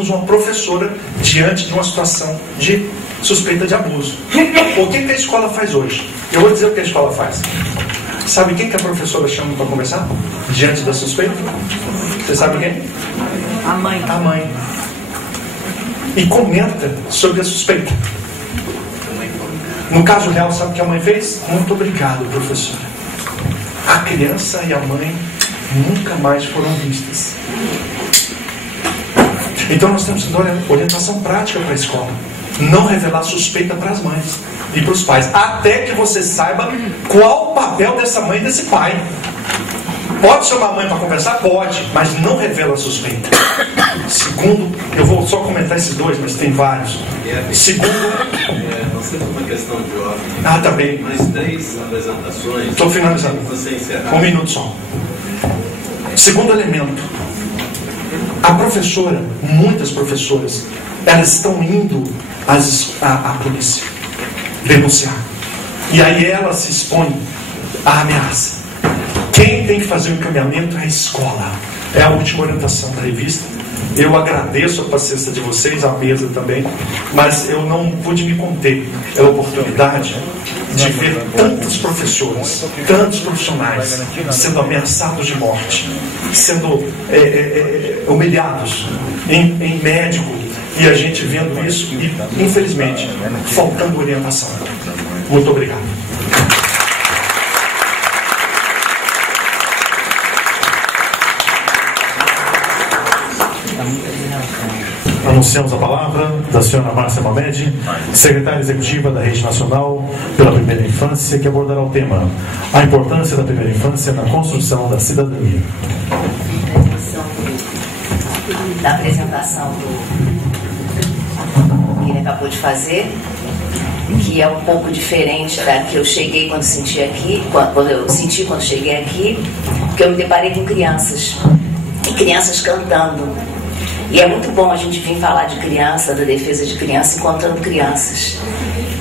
tínhamos uma professora diante de uma situação de suspeita de abuso. O que a escola faz hoje? Eu vou dizer o que a escola faz. Sabe quem que a professora chama para conversar? Diante da suspeita? Você sabe quem? A mãe. A mãe. E comenta sobre a suspeita. No caso real, sabe o que a mãe fez? Muito obrigado, professora. A criança e a mãe nunca mais foram vistas. Então nós temos que dar orientação prática para a escola. Não revelar suspeita para as mães e para os pais. Até que você saiba qual o papel dessa mãe e desse pai. Pode chamar a mãe para conversar? Pode, mas não revela a suspeita. Segundo, eu vou só comentar esses dois, mas tem vários. Segundo... Não sei como uma questão de ordem. Ah, tá bem. Mais 3 apresentações. Estou finalizando. Um minuto só. Segundo elemento. A professora, muitas professoras, elas estão indo à polícia denunciar. E aí ela se expõe à ameaça. Quem tem que fazer o encaminhamento é a escola. É a última orientação da revista. Eu agradeço a paciência de vocês, a mesa também, mas eu não pude me conter. É a oportunidade de ver tantos professores, tantos profissionais sendo ameaçados de morte, sendo humilhados em médico, e a gente vendo isso e, infelizmente, faltando orientação. Muito obrigado. Anunciamos a palavra da senhora Márcia Mamed, secretária executiva da Rede Nacional pela Primeira Infância, que abordará o tema: a importância da primeira infância na construção da cidadania. Da apresentação que ele acabou de fazer, que é um pouco diferente da que eu cheguei quando senti aqui, quando eu senti quando cheguei aqui, porque eu me deparei com crianças, e crianças cantando. E é muito bom a gente vir falar de criança, da defesa de criança, encontrando crianças.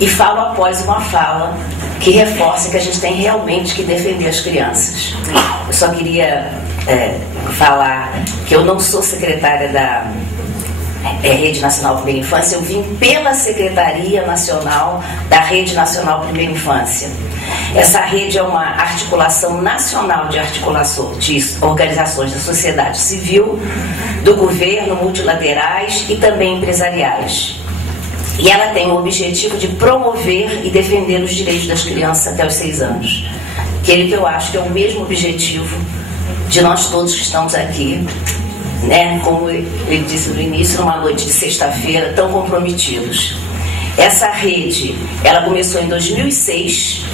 E falo após uma fala que reforça que a gente tem realmente que defender as crianças. Eu só queria falar que eu não sou secretária da Rede Nacional Primeira Infância, eu vim pela Secretaria Nacional da Rede Nacional Primeira Infância. Essa rede é uma articulação nacional de organizações da sociedade civil, do governo, multilaterais e também empresariais. E ela tem o objetivo de promover e defender os direitos das crianças até os 6 anos. Que eu acho que é o mesmo objetivo de nós todos que estamos aqui, né? Como ele disse no início, numa noite de sexta-feira, tão comprometidos. Essa rede, ela começou em 2006,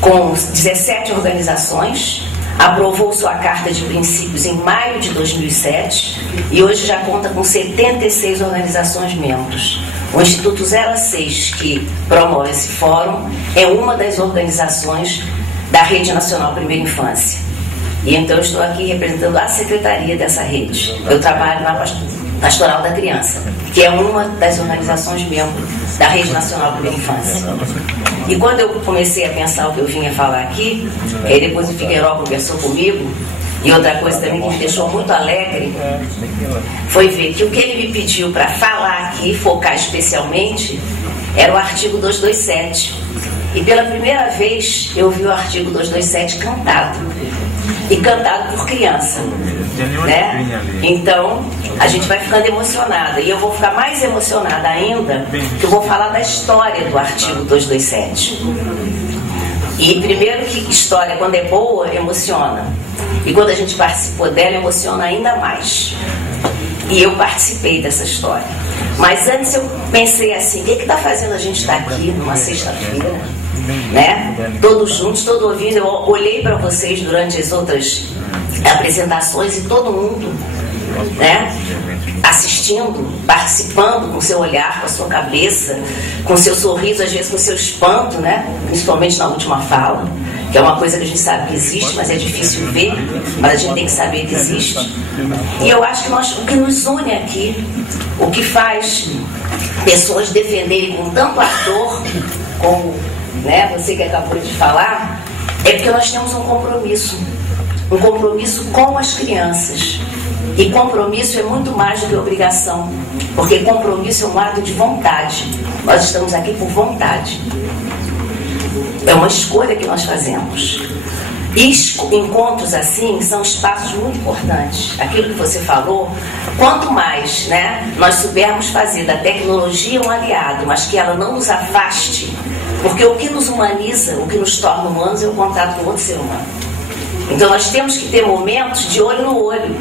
com 17 organizações, aprovou sua carta de princípios em maio de 2007 e hoje já conta com 76 organizações membros. O Instituto 06, que promove esse fórum, é uma das organizações da Rede Nacional Primeira Infância. E então eu estou aqui representando a secretaria dessa rede. Eu trabalho na Pastoral da Criança, que é uma das organizações membros da Rede Nacional Primeira Infância. E quando eu comecei a pensar o que eu vinha falar aqui, aí depois o Figueiró conversou comigo, e outra coisa também que me deixou muito alegre foi ver que o que ele me pediu para falar aqui, focar especialmente, era o artigo 227. E pela primeira vez eu vi o artigo 227 cantado. E cantado por criança, né? Então a gente vai ficando emocionada. E eu vou ficar mais emocionada ainda, que eu vou falar da história do artigo 227. E primeiro que história, quando é boa, emociona. E quando a gente participou dela, emociona ainda mais. E eu participei dessa história. Mas antes eu pensei assim, o que está fazendo a gente estar aqui numa sexta-feira, né? Todos juntos, todo ouvindo. Eu olhei para vocês durante as outras apresentações e todo mundo, né, assistindo, participando com seu olhar, com a sua cabeça, com seu sorriso, às vezes com seu espanto, né? Principalmente na última fala, que é uma coisa que a gente sabe que existe, mas é difícil ver, mas a gente tem que saber que existe. E eu acho que o que nos une aqui, o que faz pessoas defenderem com tanto ardor, como, né, você que acabou de falar, é porque nós temos um compromisso com as crianças. E compromisso é muito mais do que obrigação, porque compromisso é um ato de vontade. Nós estamos aqui por vontade. É uma escolha que nós fazemos. E encontros assim são espaços muito importantes. Aquilo que você falou, quanto mais, né, nós soubermos fazer da tecnologia um aliado, mas que ela não nos afaste, porque o que nos humaniza, o que nos torna humanos é o contato com outro ser humano. Então nós temos que ter momentos de olho no olho,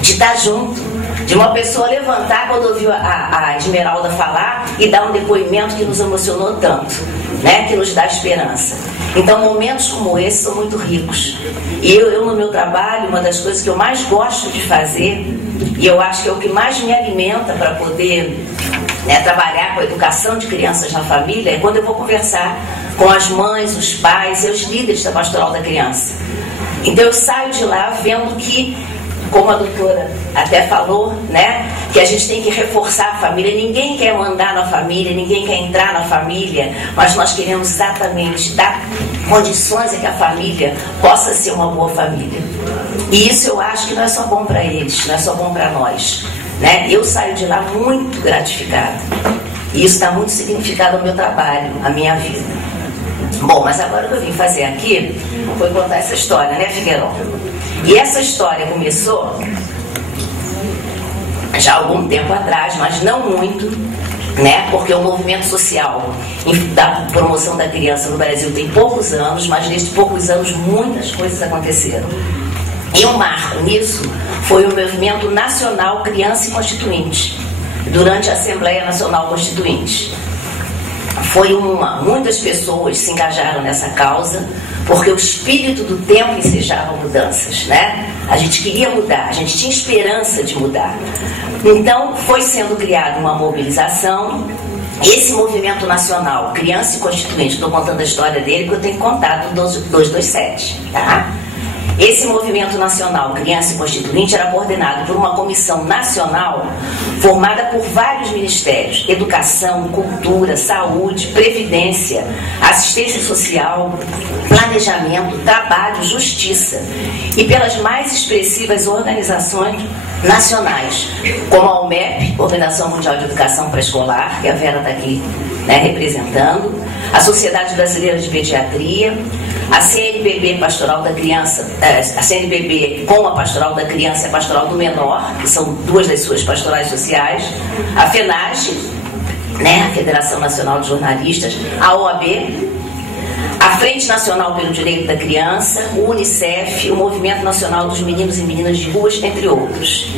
de estar junto, de uma pessoa levantar quando ouviu a Esmeralda falar e dar um depoimento que nos emocionou tanto, né, que nos dá esperança. Então momentos como esse são muito ricos. E eu no meu trabalho, uma das coisas que eu mais gosto de fazer, e eu acho que é o que mais me alimenta para poder, né, trabalhar com a educação de crianças na família, é quando eu vou conversar com as mães, os pais e os líderes da Pastoral da Criança. Então eu saio de lá vendo que, como a doutora até falou, né, que a gente tem que reforçar a família. Ninguém quer mandar na família, ninguém quer entrar na família, mas nós queremos exatamente dar condições a que a família possa ser uma boa família. E isso eu acho que não é só bom para eles, não é só bom para nós, né? Eu saio de lá muito gratificada. E isso está muito significado ao meu trabalho, à minha vida. Bom, mas agora o que eu vim fazer aqui foi contar essa história, né, Figueiredo? E essa história começou já há algum tempo atrás, mas não muito, né? Porque o movimento social da promoção da criança no Brasil tem poucos anos, mas nesses poucos anos muitas coisas aconteceram. E um marco nisso foi o movimento nacional Criança e Constituinte, durante a Assembleia Nacional Constituinte. Muitas pessoas se engajaram nessa causa, porque o espírito do tempo ensejava mudanças, né? A gente queria mudar, a gente tinha esperança de mudar. Então foi sendo criada uma mobilização. Esse movimento nacional, Criança e Constituinte, estou contando a história dele porque eu tenho contado do 227, tá? Esse movimento nacional, Criança e Constituinte, era coordenado por uma comissão nacional formada por vários ministérios: educação, cultura, saúde, previdência, assistência social, planejamento, trabalho, justiça, e pelas mais expressivas organizações nacionais, como a OMEP, Organização Mundial de Educação Pré-Escolar, que a Vera está aqui, né, representando, a Sociedade Brasileira de Pediatria, a CNBB Pastoral da Criança, a CNBB com a Pastoral da Criança e a Pastoral do Menor, que são duas das suas pastorais sociais, a FENAGE, né, a Federação Nacional de Jornalistas, a OAB, a Frente Nacional pelo Direito da Criança, o UNICEF, o Movimento Nacional dos Meninos e Meninas de Ruas, entre outros.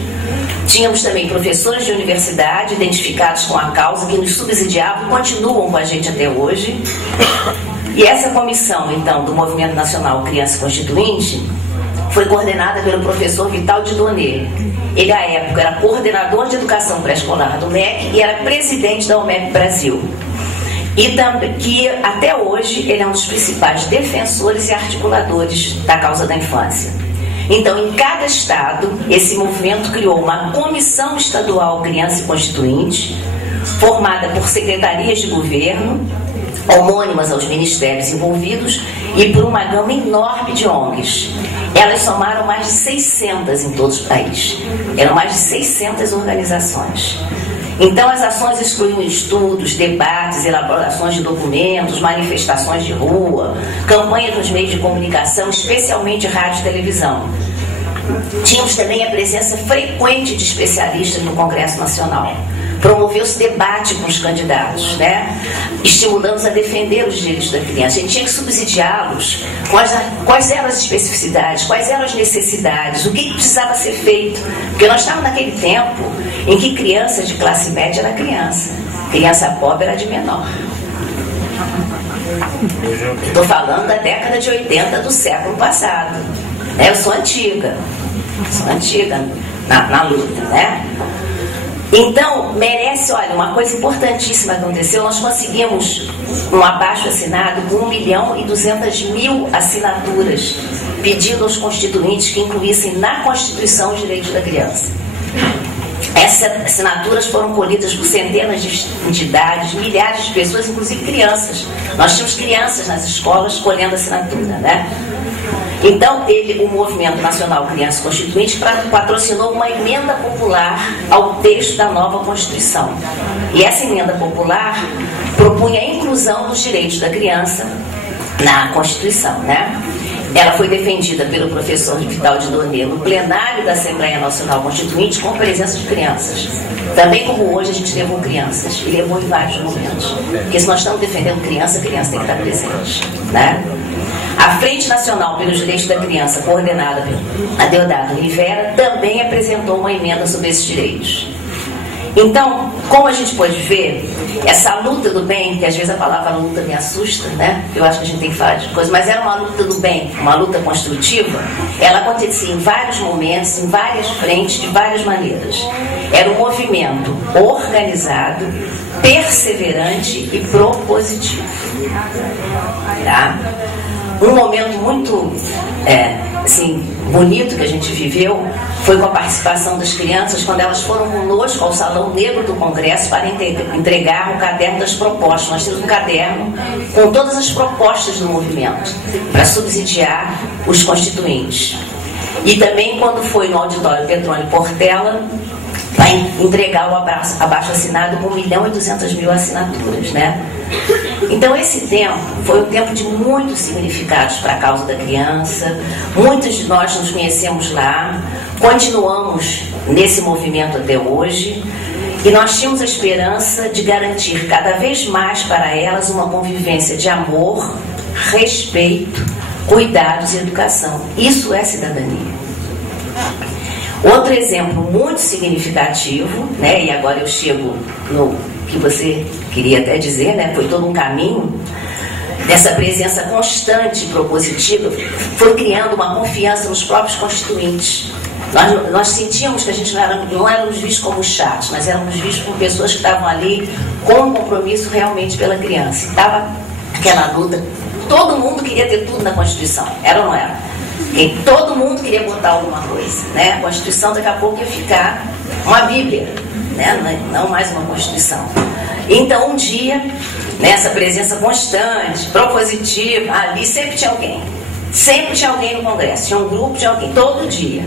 Tínhamos também professores de universidade identificados com a causa, que nos subsidiavam e continuam com a gente até hoje. E essa comissão, então, do Movimento Nacional Criança Constituinte foi coordenada pelo professor Vital Didonê. Ele, à época, era coordenador de educação pré-escolar do MEC e era presidente da OMEP Brasil. E também, que até hoje ele é um dos principais defensores e articuladores da causa da infância. Então, em cada estado, esse movimento criou uma comissão estadual Criança e Constituinte, formada por secretarias de governo, homônimas aos ministérios envolvidos, e por uma gama enorme de ONGs. Elas somaram mais de 600 em todo o país. Eram mais de 600 organizações. Então as ações excluíam estudos, debates, elaborações de documentos, manifestações de rua, campanhas nos meios de comunicação, especialmente rádio e televisão. Tínhamos também a presença frequente de especialistas no Congresso Nacional. Promoveu-se debate com os candidatos, né? Estimulando-os a defender os direitos da criança. A gente tinha que subsidiá-los. Quais eram as especificidades, quais eram as necessidades, o que precisava ser feito. Porque nós estávamos naquele tempo em que criança de classe média era criança, criança pobre era de menor. Estou falando da década de 80 do século passado. Eu sou antiga na luta, né? Então, merece, olha, uma coisa importantíssima aconteceu. Nós conseguimos um abaixo-assinado com 1.200.000 assinaturas, pedindo aos constituintes que incluíssem na Constituição os direitos da criança. Essas assinaturas foram colhidas por centenas de entidades, milhares de pessoas, inclusive crianças. Nós tínhamos crianças nas escolas colhendo assinatura, né? Então, o Movimento Nacional Criança Constituinte patrocinou uma emenda popular ao texto da nova Constituição. E essa emenda popular propunha a inclusão dos direitos da criança na Constituição, né? Ela foi defendida pelo professor Vital de Donê no plenário da Assembleia Nacional Constituinte com presença de crianças. Também como hoje a gente levou crianças, e levou em vários momentos. Porque se nós estamos defendendo criança, a criança tem que estar presente, né? A Frente Nacional pelos Direitos da Criança, coordenada pelo Adeodato Rivera, também apresentou uma emenda sobre esses direitos. Então, como a gente pode ver, essa luta do bem, que às vezes a palavra luta me assusta, né? Eu acho que a gente tem que falar de coisas, mas era uma luta do bem, uma luta construtiva. Ela acontecia em vários momentos, em várias frentes, de várias maneiras. Era um movimento organizado, perseverante e propositivo. Tá? Um momento muito bonito que a gente viveu foi com a participação das crianças quando elas foram conosco ao Salão Negro do Congresso para entregar o caderno das propostas. Nós temos um caderno com todas as propostas do movimento para subsidiar os constituintes. E também quando foi no auditório Petrônio Portela para entregar o abaixo-assinado com 1.200.000 assinaturas, né? Então esse tempo foi um tempo de muitos significados para a causa da criança. Muitos de nós nos conhecemos lá, continuamos nesse movimento até hoje, e nós tínhamos a esperança de garantir cada vez mais para elas uma convivência de amor, respeito, cuidados e educação. Isso é cidadania. Outro exemplo muito significativo, né, e agora eu chego no que você queria até dizer, né, foi todo um caminho dessa presença constante e propositiva, foi criando uma confiança nos próprios constituintes. Nós sentíamos que a gente não éramos vistos como chatos, mas éramos vistos como pessoas que estavam ali com um compromisso realmente pela criança. Estava aquela luta, todo mundo queria ter tudo na Constituição, era ou não era? E todo mundo queria botar alguma coisa, né? A Constituição daqui a pouco ia ficar uma Bíblia, né? Não mais uma Constituição. Então um dia, nessa presença constante, propositiva, ali sempre tinha alguém no Congresso, tinha um grupo de alguém, todo dia.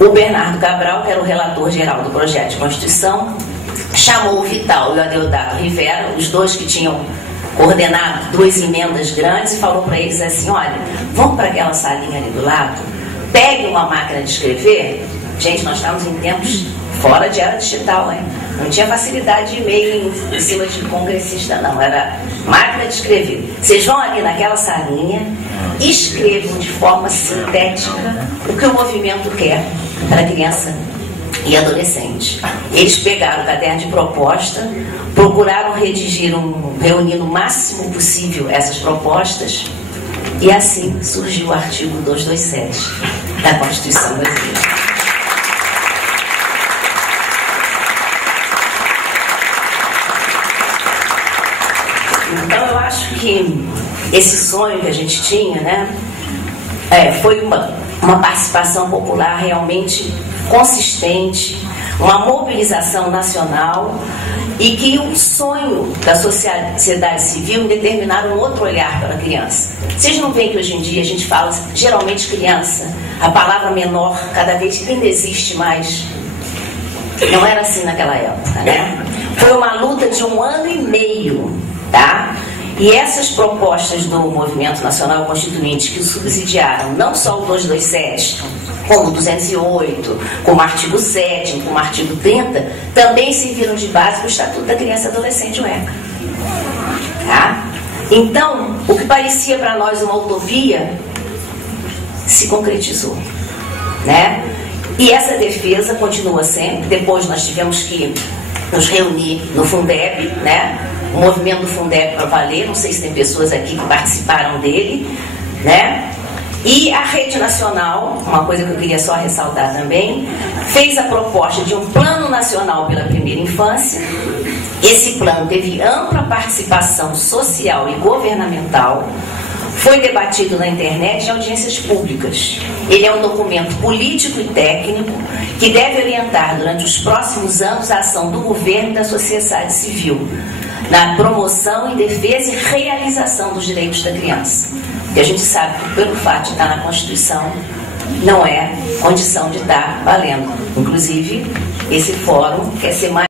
O Bernardo Cabral, que era o relator geral do projeto de Constituição, chamou o Vital e o Adeodato Rivera, os dois que tinham coordenado 2 emendas grandes, e falou para eles assim: olha, vamos para aquela salinha ali do lado, pegue uma máquina de escrever. Gente, nós estávamos em tempos fora de era digital, hein? Não tinha facilidade de e-mail em cima de congressista, não, era máquina de escrever. Vocês vão ali naquela salinha, escrevam de forma sintética o que o movimento quer para criança e adolescente. Eles pegaram o caderno de proposta, procuraram reunir no máximo possível essas propostas, e assim surgiu o artigo 227 da Constituição Brasileira. Então eu acho que esse sonho que a gente tinha, né, foi uma participação popular realmente consistente, uma mobilização nacional, e que o sonho da sociedade civil determinaram um outro olhar para a criança. Vocês não veem que hoje em dia a gente fala geralmente criança, a palavra menor cada vez ainda existe mais? Não era assim naquela época, né? Foi uma luta de 1 ano e meio, tá? E essas propostas do Movimento Nacional Constituinte, que subsidiaram não só o 227, como o 208, como o artigo 7º, como o artigo 30, também serviram de base para o Estatuto da Criança e Adolescente, o ECA. Tá? Então, o que parecia para nós uma utopia se concretizou, né? E essa defesa continua sempre. Depois nós tivemos que nos reunir no Fundeb, né? O movimento do Fundeb para valer, não sei se tem pessoas aqui que participaram dele, né? E a Rede Nacional, uma coisa que eu queria só ressaltar também, fez a proposta de um Plano Nacional pela Primeira Infância. Esse plano teve ampla participação social e governamental, Foi debatido na internet em audiências públicas. Ele é um documento político e técnico que deve orientar durante os próximos anos a ação do governo e da sociedade civil na promoção e defesa e realização dos direitos da criança. E a gente sabe que pelo fato de estar na Constituição não é condição de estar valendo. Inclusive, esse fórum quer ser mais